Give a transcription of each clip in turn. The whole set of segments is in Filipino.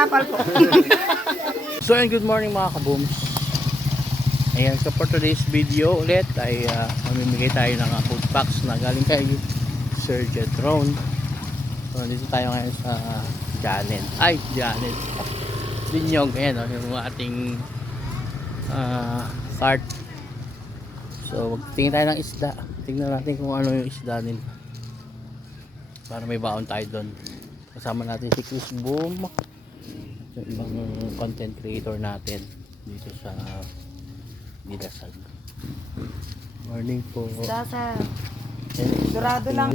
tapal po. So and good morning mga kabooms. Ayan, so for today's video ulit ay mamimigay tayo ng food packs na galing kay Sir Jedron. So dito tayo ngayon sa Janet. Binyog, ayan yung ating cart. So tingin tayo ng isda. Tingnan natin kung ano yung isda nila para may baon tayo doon. Kasama natin si Chris Boom, yung ibang content creator natin dito sa Didasag. Morning po. Sasa. Ayan, Dorado lang.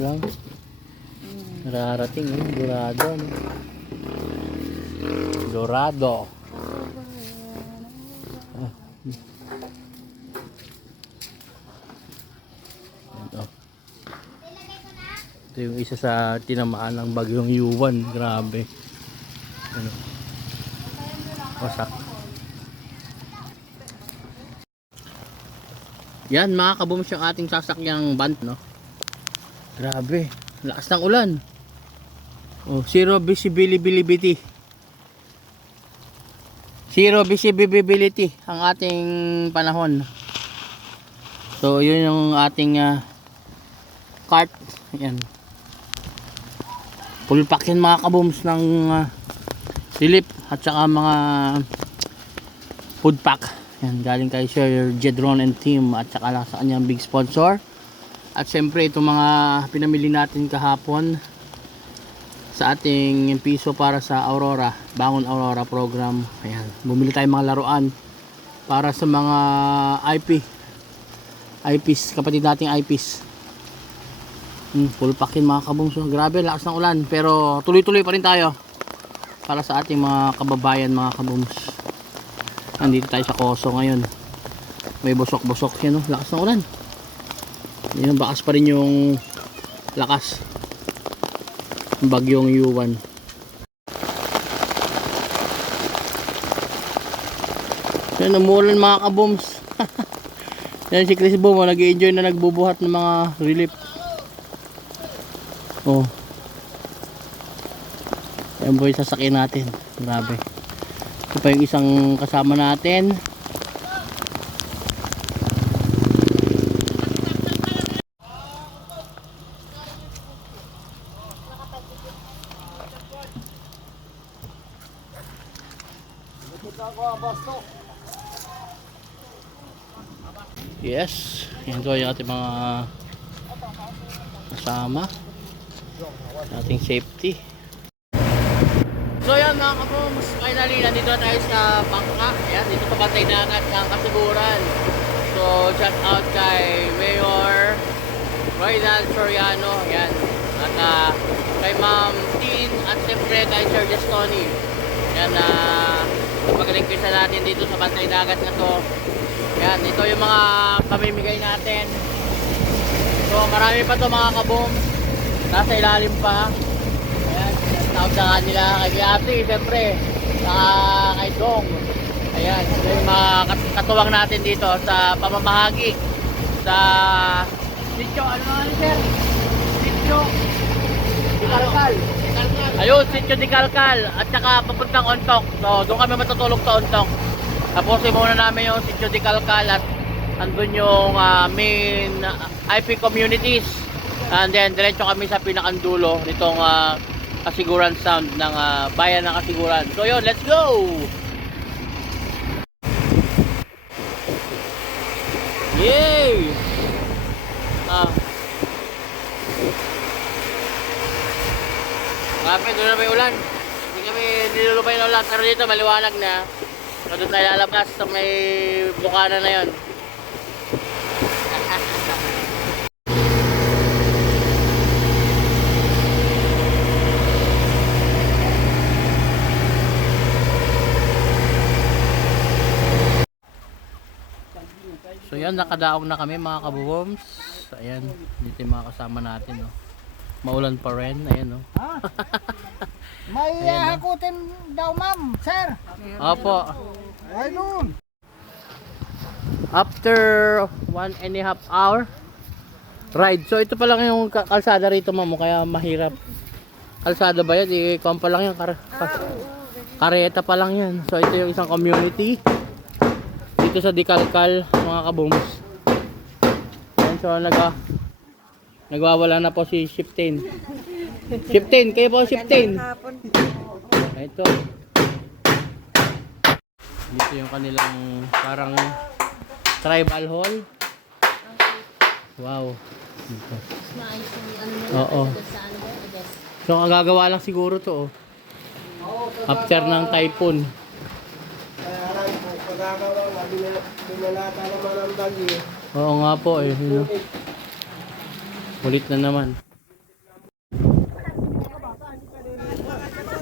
Nararating dorado, no? Dorado. Ito yung isa sa tinamaan ng bagyong Yuan. Grabe. Ano? Wasak. Yan mga kabooms yung ating sasakyang band, no? Grabe. Lakas ng ulan. Oh, zero visibility. Zero visibility ang ating panahon. So yun yung ating cart. Ayan. Full pack yan mga kabooms ng silip at saka mga food pack. Yan, galing kay Sir Jedron and team at saka lang sa kanyang big sponsor. At syempre itong mga pinamili natin kahapon sa ating piso para sa Aurora, Bangon Aurora program. Ayan, bumili tayong mga laruan para sa mga IPs, kapatid nating IPs. Full pack yun mga kabooms. Grabe, lakas ng ulan pero tuloy-tuloy pa rin tayo para sa ating mga kababayan mga kabooms. Nandito tayo sa Coso ngayon. May busok-busok yan, lakas ng ulan. Yan, bakas pa rin yung lakas ng bagyong Yuan. Yan, umulan mga kabooms. Yan si Chris Boom, nag-i-enjoy na nagbubuhat ng mga relief. Oh. Yan po yung sasakyan natin. Grabe. Ito pa yung isang kasama natin. Yes. Yan po yung ating mga kasama. Ating safety. So yan mga kabooms, finally nandito na tayo sa Bangka. Ayan, dito sa Bantay Dagat ng Kasiguran. So shout out kay Mayor Roydal Soriano. Ayan. At kay Ma'am Tin at siyempre kay Sir Jestoni. Ayan, napagaligpisa natin dito sa Bantay Dagat na to. Ayan, ito yung mga pamimigay natin. So marami pa to mga kabooms. Nasa ilalim pa. Ayan, tawag sa kanila kay Ate, siyempre kay Dong. Ayan, so yung mga katuwang natin dito sa pamamahagi sa sitio, ano nga ni sir? Sitio Di Calcal. Ayun, sitio Di Calcal at saka papuntang Ontok. So doon kami matutulog sa Ontok. Tapos muna namin yung sitio Di Calcal at andun yung main IP communities. And then diretso kami sa pinakandulo nitong Kasiguran Sound ng bayan ng Kasiguran. So yun, let's go! Yay! Grabe, doon na may ulan. Hindi kami nilulubay na ulan. Pero dito maliwanag na. So doon tayo lalabas sa may bukana na yun. So yan, nakadaog na kami mga kabooms. Ayan, dito yung mga kasama natin, no. Maulan pa rin, ayan, no. May hakutin daw ma'am, sir. Opo. Ayun. After 1.5 hour ride. So ito pa lang yung kalsada rito, ma'am, kaya mahirap. Kalsada ba yan? Ikaw pa lang yung Kareta pa lang yan. So ito yung isang community dito sa Dikalkal, mga kabooms. Ayan, so nagwawala na po si Shiftin. Shiftin, kayo po Shiftin. Ito. Dito yung kanilang parang tribal hall. Wow. Dito. Oo. So kagagawa lang siguro to, oh. After ng typhoon. Binalata naman ang bagyo. Oo nga po eh. You know. Ulit na naman.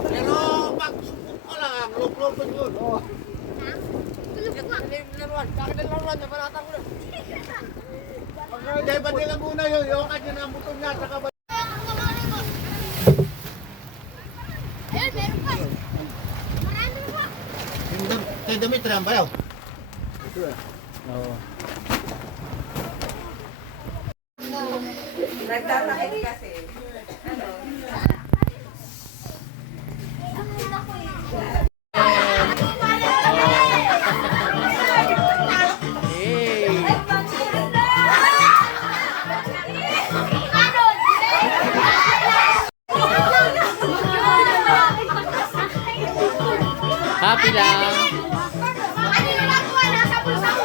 Pero pag supot ko lang, log-log yun. Oh. Laruan, sa panata ko na. Hindi ba nila muna yun? Yung kanya na butong na, saka ba? Ayun, meron pa. Marami pa. Kay Dimitri ang bayaw. Oo. Nagtatakit kasi. Happy lang. Ano yung nakuha? Nasa bulsa ko.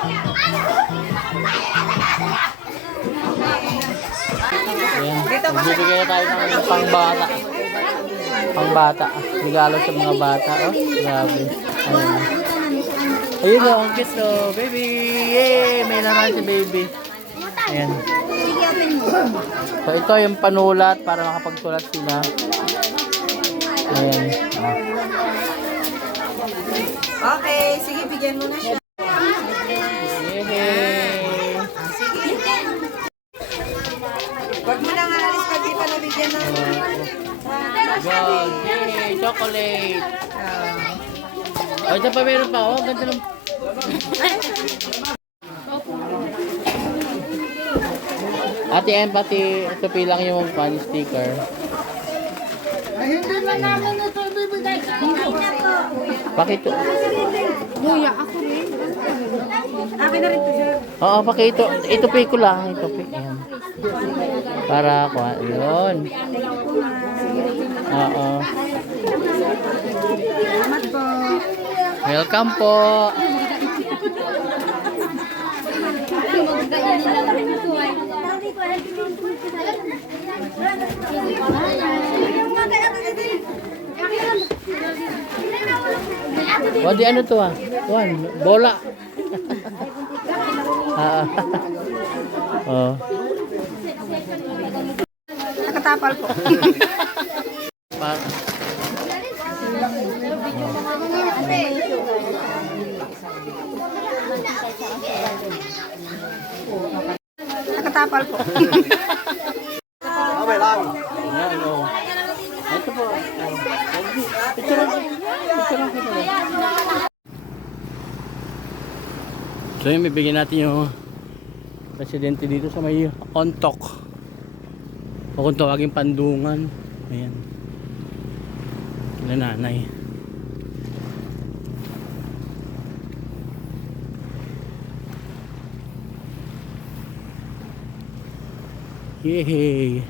Ayan. Magbibigay na tayo ng pangbata. Pangbata. Regalo sa mga bata. Oh, grabe. Ayan. Ayun o, ang cute o. Baby! Yay! May naman si baby. Ayan. So ito yung panulat para makapagsulat sila. Ayan. Okay, sige, bigyan mo na siya. Yay! Huwag mo nang alis pag di pa nabigyan ng... Gold! Yay! Chocolate! Oh, ito pa meron pa. Oh, ganda ng... Ate Em, pati ito pilang yung funny sticker. Ay, hindi na namin ito ibibigay sa inyo. Pakito. Kuya, ako rin. Akin na rin to siya. Oo, pakito. Ito pay ko lang. Ito pay. Ayan. Para ako. Yun. Oo. Salamat po. Welcome po. O, di ano to ah? One, bola. Ah. Oh. Nakatapal po. Pa- Nakatapal po. Okay lang. Ayan, oh. Ito po. Picture ako. So yun, bibigyan natin yung presidente dito sa may Ontok. O kung tawagin Pandungan. Ayan. Kila nanay. Yay!